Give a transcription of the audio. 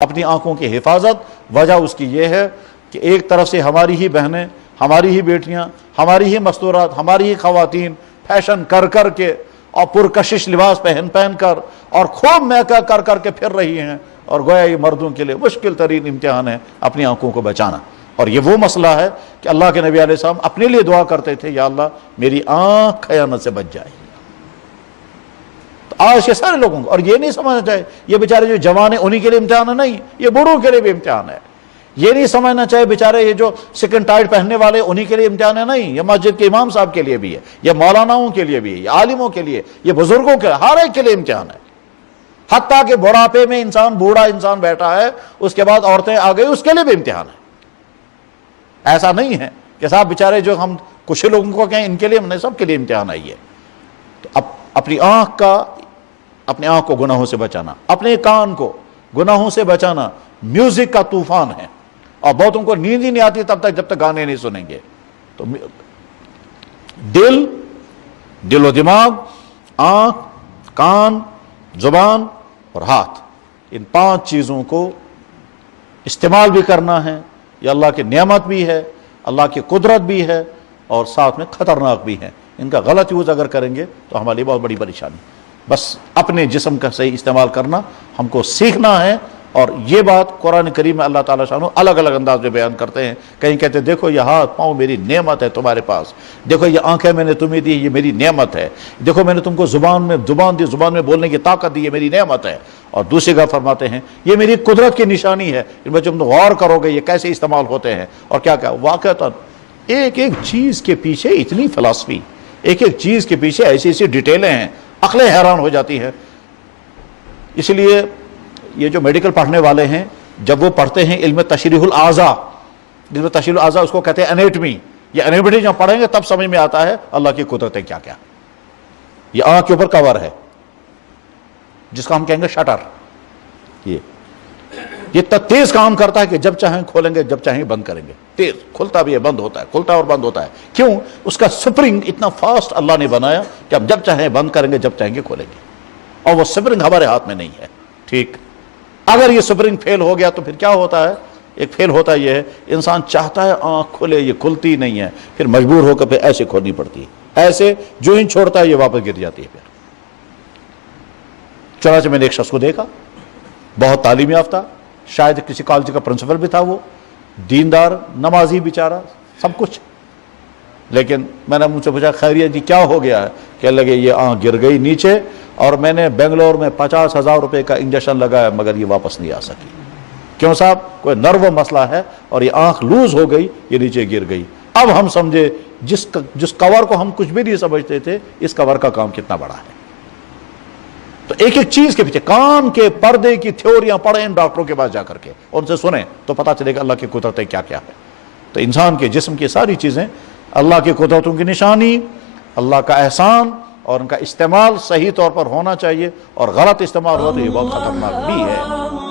اپنی آنکھوں کی حفاظت، وجہ اس کی یہ ہے کہ ایک طرف سے ہماری ہی بہنیں، ہماری ہی بیٹیاں، ہماری ہی مستورات، ہماری ہی خواتین فیشن کر کر کے اور پرکشش لباس پہن پہن کر اور خوب میکا کر کر کے پھر رہی ہیں، اور گویا یہ مردوں کے لیے مشکل ترین امتحان ہے اپنی آنکھوں کو بچانا۔ اور یہ وہ مسئلہ ہے کہ اللہ کے نبی علیہ السلام اپنے لیے دعا کرتے تھے، یا اللہ میری آنکھ خیانت سے بچ جائے۔ آج یہ سارے لوگوں کو، اور یہ نہیں سمجھنا چاہیے یہ بیچارے جو جوان ہیں انہی کے لیے امتحان ہے، نہیں، یہ بوڑھوں کے لیے بھی امتحان ہے۔ یہ نہیں سمجھنا چاہیے بیچارے یہ جو سیکنڈ ٹائٹ پہننے والے انہی کے لیے امتحان ہے، نہیں، یہ مسجد کے امام صاحب کے لیے بھی ہے، یہ مولاناؤں کے لیے بھی ہے، یہ عالموں کے لیے، یہ بزرگوں کے، ہر ایک کے لیے امتحان ہے۔ حتیٰ کہ بڑھاپے میں بوڑھا انسان بیٹھا ہے، اس کے بعد عورتیں آ گئی، اس کے لیے بھی امتحان ہے۔ ایسا نہیں ہے کہ صاحب بیچارے جو ہم کچھ لوگوں کو کہیں ان کے لیے، نہیں، سب کے لیے امتحان آئی ہے۔ تو اب اپنی آنکھ کو گناہوں سے بچانا، اپنے کان کو گناہوں سے بچانا میوزک کا طوفان ہے، اور بہتوں کو نیند ہی نہیں آتی تب تک جب تک گانے نہیں سنیں گے۔ تو دل و دماغ، آنکھ، کان، زبان اور ہاتھ، ان 5 چیزوں کو استعمال بھی کرنا ہے۔ یہ اللہ کی نعمت بھی ہے، اللہ کی قدرت بھی ہے، اور ساتھ میں خطرناک بھی ہے۔ ان کا غلط یوز اگر کریں گے تو ہمارے لیے بہت بڑی پریشانی۔ بس اپنے جسم کا صحیح استعمال کرنا ہم کو سیکھنا ہے، اور یہ بات قرآن کریم میں اللہ تعالیٰ شانہ الگ الگ انداز میں بیان کرتے ہیں۔ کہیں کہتے ہیں دیکھو یہ ہاتھ پاؤں میری نعمت ہے تمہارے پاس، دیکھو یہ آنکھیں میں نے تمہیں دی، یہ میری نعمت ہے، دیکھو میں نے تم کو زبان میں بولنے کی طاقت دی، یہ میری نعمت ہے۔ اور دوسری جگہ فرماتے ہیں یہ میری قدرت کی نشانی ہے، ان میں تم غور کرو گے یہ کیسے استعمال ہوتے ہیں، اور کیا کیا واقعتاً ایک ایک چیز کے پیچھے اتنی فلسفی، ایک ایک چیز کے پیچھے ایسی ایسی ڈیٹیلیں ہیں، عقلیں حیران ہو جاتی ہیں۔ اس لیے یہ جو میڈیکل پڑھنے والے ہیں، جب وہ پڑھتے ہیں علم تشریح الاعضاء، اس کو کہتے ہیں انیٹمی، یہ انیٹمی جب پڑھیں گے تب سمجھ میں آتا ہے اللہ کی قدرتیں کیا کیا۔ یہ آنکھ کے اوپر کور ہے جس کا ہم کہیں گے شٹر، یہ تیز کام کرتا ہے کہ جب چاہیں کھولیں گے، جب چاہیں بند کریں گے، تیز کھلتا بھی ہے، بند ہوتا ہے، کھلتا اور بند ہوتا ہے۔ کیوں؟ اس کا سپرنگ اتنا فاسٹ اللہ نے بنایا کہ ہم جب چاہیں بند کریں گے، جب چاہیں گے کھولیں گے، اور وہ سپرنگ ہمارے ہاتھ میں نہیں ہے۔ ٹھیک، اگر یہ سپرنگ فیل ہو گیا تو پھر کیا ہوتا ہے؟ ایک فیل ہوتا ہے یہ ہے، انسان چاہتا ہے آنکھ کھلے، یہ کھلتی نہیں ہے، پھر مجبور ہو کر پھر ایسے کھولنی پڑتی ہے، ایسے جو ہی چھوڑتا ہے یہ واپس گر جاتی ہے۔ پھر چنانچہ میں نے ایک شخص کو دیکھا، بہت تعلیم یافتہ، شاید کسی کالج کا پرنسپل بھی تھا، وہ دیندار، نمازی بیچارہ، سب کچھ، لیکن میں نے مجھ سے پوچھا خیریت جی کیا ہو گیا ہے؟ کہنے لگے یہ آنکھ گر گئی نیچے، اور میں نے بنگلور میں 50,000 روپے کا انجیکشن لگایا مگر یہ واپس نہیں آ سکی۔ کیوں صاحب؟ کوئی نرو مسئلہ ہے، اور یہ آنکھ لوز ہو گئی، یہ نیچے گر گئی۔ اب ہم سمجھے جس کور کو ہم کچھ بھی نہیں سمجھتے تھے، اس کور کا کام کتنا بڑا ہے۔ تو ایک ایک چیز کے پیچھے، کان کے پردے کی تھیوریاں پڑھیں ان ڈاکٹروں کے پاس جا کر کے، ان سے سنیں تو پتہ چلے گا اللہ کی قدرتیں کیا کیا ہے۔ تو انسان کے جسم کی ساری چیزیں اللہ کی قدرتوں کی نشانی، اللہ کا احسان، اور ان کا استعمال صحیح طور پر ہونا چاہیے، اور غلط استعمال ہو تو یہ بہت خطرناک بھی ہے۔